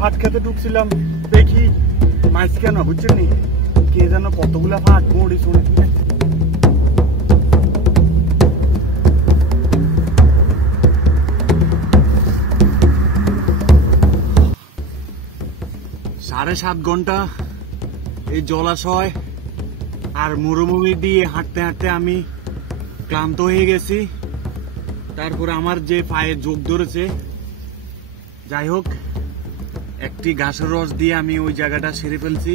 ফাট খেতে ঢুকছিলাম, দেখি মাছ কেন বুঝছেন নি, কে যেন কতগুলা ফাট মরি শুনে। 7.5 ঘন্টা এই জলাশয় আর মরুভূমি দিয়ে হাঁটতে হাঁটতে আমি ক্লান্ত হয়ে গেছি। তারপরে আমার যে পায়ে যোগ ধরেছে, যাই হোক একটি ঘাসের রস দিয়ে আমি ওই জায়গাটা সেরে ফেলছি।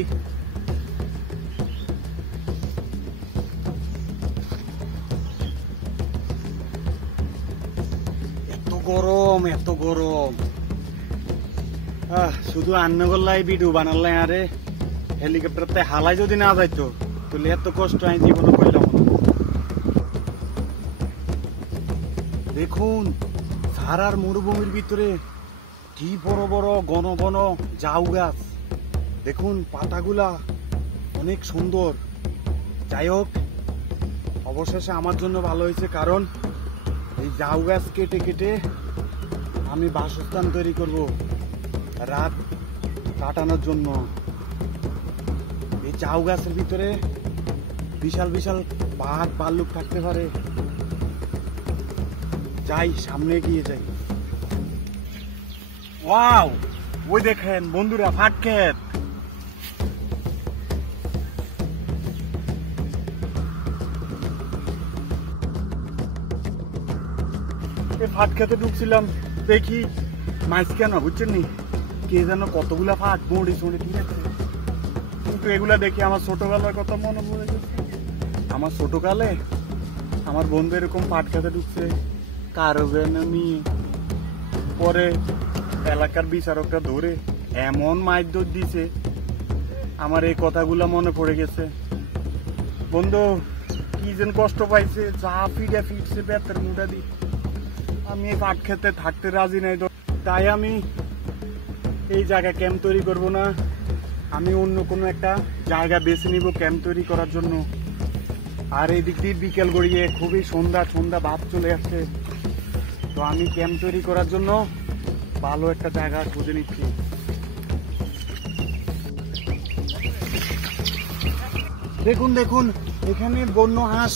এত গরম, এত গরম, শুধু আন্নগোল্লাই ভিডিও বানাল্লাই, আরে হেলিকপ্টারতে হালাই যদি না যাইতো তাহলে এত কষ্ট আমি জীবনে করলাম না। দেখুন সারার মরুভূমির ভিতরে কি বড় বড় ঘন ঘন ঝাউ গাছ, দেখুন পাতাগুলা অনেক সুন্দর। যাই হোক অবশেষে আমার জন্য ভালো হয়েছে, কারণ এই ঝাউ গাছ কেটে কেটে আমি বাসস্থান তৈরি করব রাত কাটানোর জন্য। এই ঝাউ গাছের ভিতরে বিশাল বিশাল বাঘ ভাল্লুক থাকতে পারে। যাই সামনে গিয়ে যাই। ওয়াও, ওই দেখেন বন্ধুরা ফাট ক্ষেত। এই ফাট খেতে ঢুকছিলাম, দেখি মাছ কেন বুঝছেন নি, কে যেন কতগুলা ফাট মরি শুনে, ঠিক আছে। কিন্তু এগুলা দেখি আমার ছোটবেলার কথা মনে পড়ে গেছে। আমার ছোটকালে আমার বন্ধু এরকম ফাট খেতে ঢুকছে কারো যেন নিয়ে, পরে এলাকার বিচারকটা ধরে এমন মাইর দিছে, আমার এই কথাগুলা মনে পড়ে গেছে। বন্ধু কি যেন কষ্ট পাইছে, যা ফিরে ফিরছে বেতের মুড়া দি। আমি এই পাট খেতে থাকতে রাজি নাই, তাই আমি এই জায়গায় ক্যাম্প তৈরি করব না, আমি অন্য কোনো একটা জায়গা বেছে নিব ক্যাম্প তৈরি করার জন্য। আর এই দিক দিয়ে বিকেল গড়িয়ে খুবই সন্ধ্যা সন্ধ্যা ভাব চলে আসছে, তো আমি ক্যাম্প তৈরি করার জন্য ভালো একটা জায়গা খুঁজে নিচ্ছি। দেখুন দেখুন এখানে বন্য হাঁস